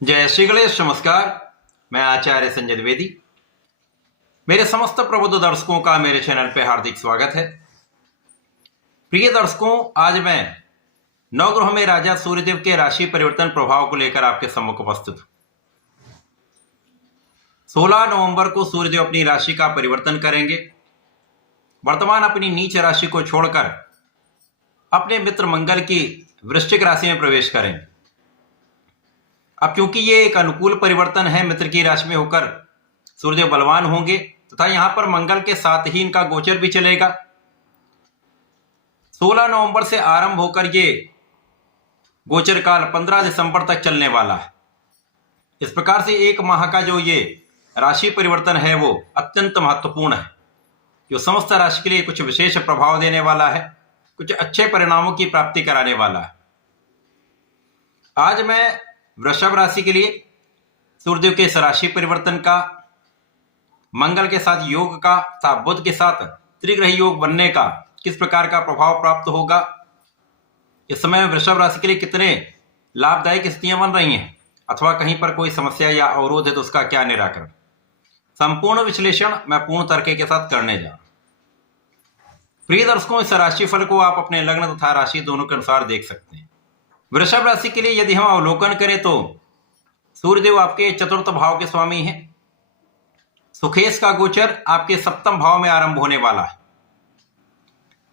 जय श्री गणेश। नमस्कार। मैं आचार्य संजय द्विवेदी। मेरे समस्त प्रबुद्ध दर्शकों का मेरे चैनल पे हार्दिक स्वागत है। प्रिय दर्शकों, आज मैं नवग्रह में राजा सूर्यदेव के राशि परिवर्तन प्रभाव को लेकर आपके सम्मुख उपस्थित हूं। 16 नवंबर को सूर्यदेव अपनी राशि का परिवर्तन करेंगे। वर्तमान अपनी नीच राशि को छोड़कर अपने मित्र मंगल की वृश्चिक राशि में प्रवेश करेंगे। अब क्योंकि ये एक अनुकूल परिवर्तन है, मित्र की राशि में होकर सूर्यदेव बलवान होंगे तथा यहां पर मंगल के साथ ही इनका गोचर भी चलेगा। 16 नवंबर से आरंभ होकर ये गोचर काल 15 दिसंबर तक चलने वाला है। इस प्रकार से एक माह का जो ये राशि परिवर्तन है वो अत्यंत महत्वपूर्ण है, जो समस्त राशि के लिए कुछ विशेष प्रभाव देने वाला है, कुछ अच्छे परिणामों की प्राप्ति कराने वाला है। आज मैं वृषभ राशि के लिए सूर्यदेव के इस राशि परिवर्तन का, मंगल के साथ योग का तथा बुध के साथ त्रिग्रही योग बनने का किस प्रकार का प्रभाव प्राप्त होगा, इस समय वृषभ राशि के लिए कितने लाभदायक स्थितियां बन रही हैं अथवा कहीं पर कोई समस्या या अवरोध है तो उसका क्या निराकरण, संपूर्ण विश्लेषण मैं पूर्ण तर्क के साथ करने जा रहा हूं। प्रिय दर्शकों, इस राशिफल को आप अपने लग्न तथा राशि दोनों के अनुसार देख सकते हैं। वृषभ राशि के लिए यदि हम अवलोकन करें तो सूर्यदेव आपके चतुर्थ भाव के स्वामी हैं। सुखेश का गोचर आपके सप्तम भाव में आरंभ होने वाला है।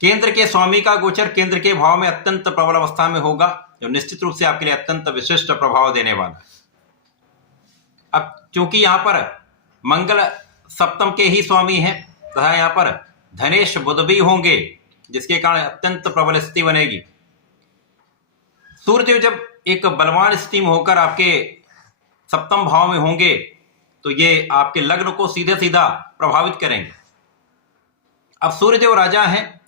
केंद्र के स्वामी का गोचर केंद्र के भाव में अत्यंत प्रबल अवस्था में होगा, जो निश्चित रूप से आपके लिए अत्यंत विशिष्ट प्रभाव देने वाला है। अब क्योंकि यहां पर मंगल सप्तम के ही स्वामी हैं तथा यहां पर धनेश बुध भी होंगे, जिसके कारण अत्यंत प्रबल स्थिति बनेगी। सूर्यदेव जब एक बलवान स्थिति में होकर आपके सप्तम भाव में होंगे तो ये आपके लग्न को सीधे सीधा प्रभावित करेंगे। अब सूर्यदेव राजा हैं,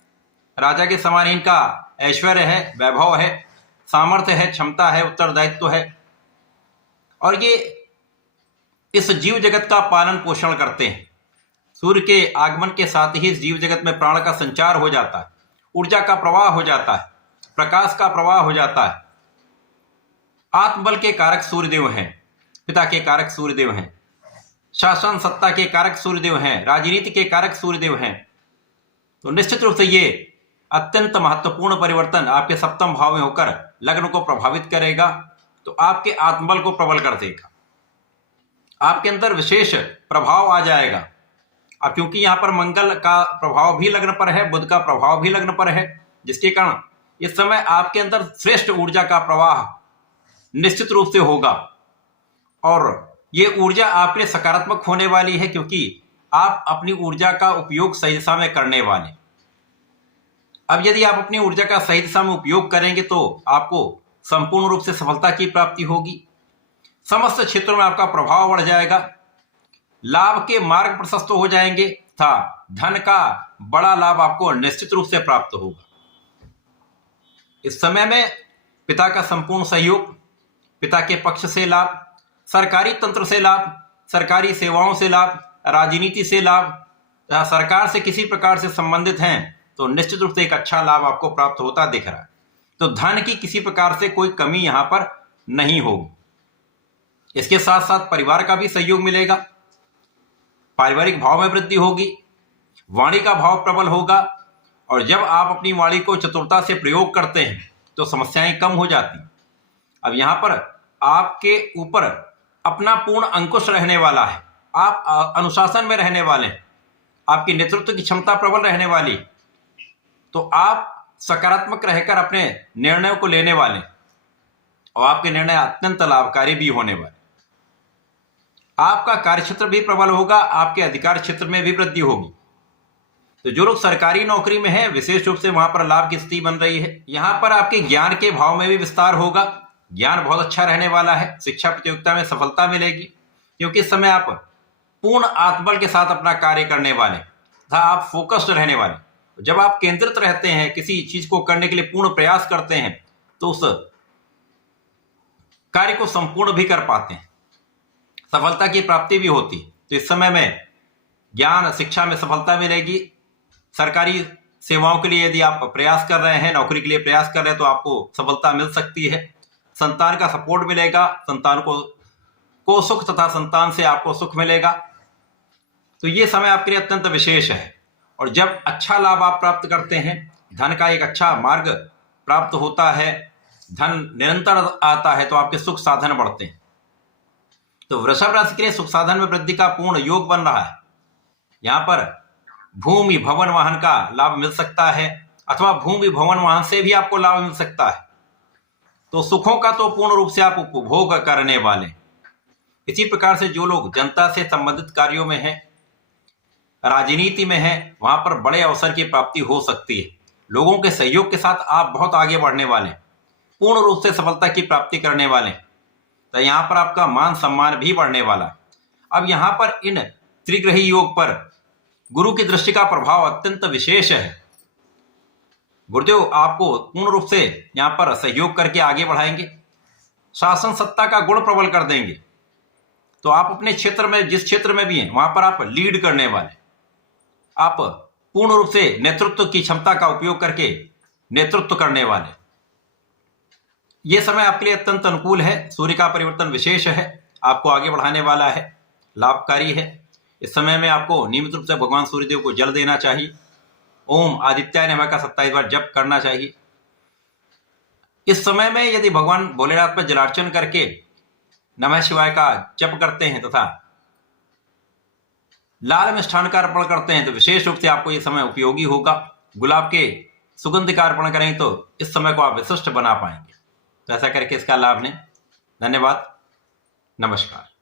राजा के समान इनका ऐश्वर्य है, वैभव है, सामर्थ्य है, क्षमता है, उत्तरदायित्व है और ये इस जीव जगत का पालन पोषण करते हैं। सूर्य के आगमन के साथ ही इस जीव जगत में प्राण का संचार हो जाता है, ऊर्जा का प्रवाह हो जाता है, प्रकाश का प्रवाह हो जाता है। आत्मबल के कारक सूर्यदेव हैं, पिता के कारक सूर्यदेव हैं, शासन सत्ता के कारक सूर्यदेव हैं, राजनीति के कारक सूर्यदेव हैं। तो निश्चित रूप से ये अत्यंत महत्वपूर्ण परिवर्तन आपके सप्तम भाव में होकर लग्न को प्रभावित करेगा, तो आपके आत्मबल को प्रबल कर देगा, आपके अंदर विशेष प्रभाव आ जाएगा। अब क्योंकि यहां पर मंगल का प्रभाव भी लग्न पर है, बुध का प्रभाव भी लग्न पर है, जिसके कारण इस समय आपके अंदर श्रेष्ठ ऊर्जा का प्रवाह निश्चित रूप से होगा और ये ऊर्जा आपके लिए सकारात्मक होने वाली है, क्योंकि आप अपनी ऊर्जा का उपयोग सही दिशा में करने वाले। अब यदि आप अपनी ऊर्जा का सही दिशा में उपयोग करेंगे तो आपको संपूर्ण रूप से सफलता की प्राप्ति होगी। समस्त क्षेत्रों में आपका प्रभाव बढ़ जाएगा, लाभ के मार्ग प्रशस्त हो जाएंगे तथा धन का बड़ा लाभ आपको निश्चित रूप से प्राप्त होगा। इस समय में पिता का संपूर्ण सहयोग, पिता के पक्ष से लाभ, सरकारी तंत्र से लाभ, सरकारी सेवाओं से लाभ, राजनीति से लाभ, सरकार से किसी प्रकार से संबंधित हैं तो निश्चित रूप से एक अच्छा लाभ आपको प्राप्त होता दिख रहा है। तो धन की किसी प्रकार से कोई कमी यहां पर नहीं होगी। इसके साथ साथ परिवार का भी सहयोग मिलेगा, पारिवारिक भाव में वृद्धि होगी, वाणी का भाव प्रबल होगा और जब आप अपनी वाणी को चतुरता से प्रयोग करते हैं तो समस्याएं कम हो जाती। अब यहां पर आपके ऊपर अपना पूर्ण अंकुश रहने वाला है, आप अनुशासन में रहने वाले हैं, आपकी नेतृत्व की क्षमता प्रबल रहने वाली, तो आप सकारात्मक रहकर अपने निर्णयों को लेने वाले और आपके निर्णय अत्यंत लाभकारी भी होने वाले। आपका कार्यक्षेत्र भी प्रबल होगा, आपके अधिकार क्षेत्र में भी वृद्धि होगी। तो जो लोग सरकारी नौकरी में हैं विशेष रूप से वहां पर लाभ की स्थिति बन रही है। यहां पर आपके ज्ञान के भाव में भी विस्तार होगा, ज्ञान बहुत अच्छा रहने वाला है, शिक्षा प्रतियोगिता में सफलता मिलेगी क्योंकि इस समय आप पूर्ण आत्मबल के साथ अपना कार्य करने वाले तथा आप फोकस्ड रहने वाले। जब आप केंद्रित रहते हैं, किसी चीज को करने के लिए पूर्ण प्रयास करते हैं तो उस कार्य को संपूर्ण भी कर पाते हैं, सफलता की प्राप्ति भी होती है। तो इस समय में ज्ञान शिक्षा में सफलता मिलेगी। सरकारी सेवाओं के लिए यदि आप प्रयास कर रहे हैं, नौकरी के लिए प्रयास कर रहे हैं तो आपको सफलता मिल सकती है। संतान का सपोर्ट मिलेगा, संतान को को सुख तथा संतान से आपको सुख मिलेगा। तो ये समय आपके लिए अत्यंत विशेष है। और जब अच्छा लाभ आप प्राप्त करते हैं, धन का एक अच्छा मार्ग प्राप्त होता है, धन निरंतर आता है, तो आपके सुख साधन बढ़ते हैं। तो वृषभ राशि के लिए सुख साधन में वृद्धि का पूर्ण योग बन रहा है। यहाँ पर भूमि भवन वाहन का लाभ मिल सकता है, अथवा भूमि भवन वाहन से भी आपको लाभ मिल सकता है। तो सुखों का तो पूर्ण रूप से आप उपभोग करने वाले। इसी प्रकार से जो लोग जनता से संबंधित कार्यों में हैं, राजनीति में हैं, वहां पर बड़े अवसर की प्राप्ति हो सकती है। लोगों के सहयोग के साथ आप बहुत आगे बढ़ने वाले, पूर्ण रूप से सफलता की प्राप्ति करने वाले। तो यहाँ पर आपका मान सम्मान भी बढ़ने वाला। अब यहाँ पर इन त्रिग्रही योग पर गुरु की दृष्टि का प्रभाव अत्यंत विशेष है। गुरुदेव आपको पूर्ण रूप से यहाँ पर सहयोग करके आगे बढ़ाएंगे, शासन सत्ता का गुण प्रबल कर देंगे। तो आप अपने क्षेत्र में, जिस क्षेत्र में भी हैं, वहां पर आप लीड करने वाले, आप पूर्ण रूप से नेतृत्व की क्षमता का उपयोग करके नेतृत्व करने वाले। यह समय आपके लिए अत्यंत अनुकूल है। सूर्य का परिवर्तन विशेष है, आपको आगे बढ़ाने वाला है, लाभकारी है। इस समय में आपको नियमित रूप से भगवान सूर्यदेव को जल देना चाहिए। ओम आदित्याय नमः का 27 बार जप करना चाहिए। इस समय में यदि भगवान भोलेनाथ पर जलार्चन करके नमः शिवाय का जप करते हैं तथा लाल मिष्ठान का अर्पण करते हैं, तो विशेष रूप से आपको यह समय उपयोगी होगा। गुलाब के सुगंध का अर्पण करें तो इस समय को आप विशिष्ट बना पाएंगे। तो ऐसा करके इसका लाभ लें। धन्यवाद, नमस्कार।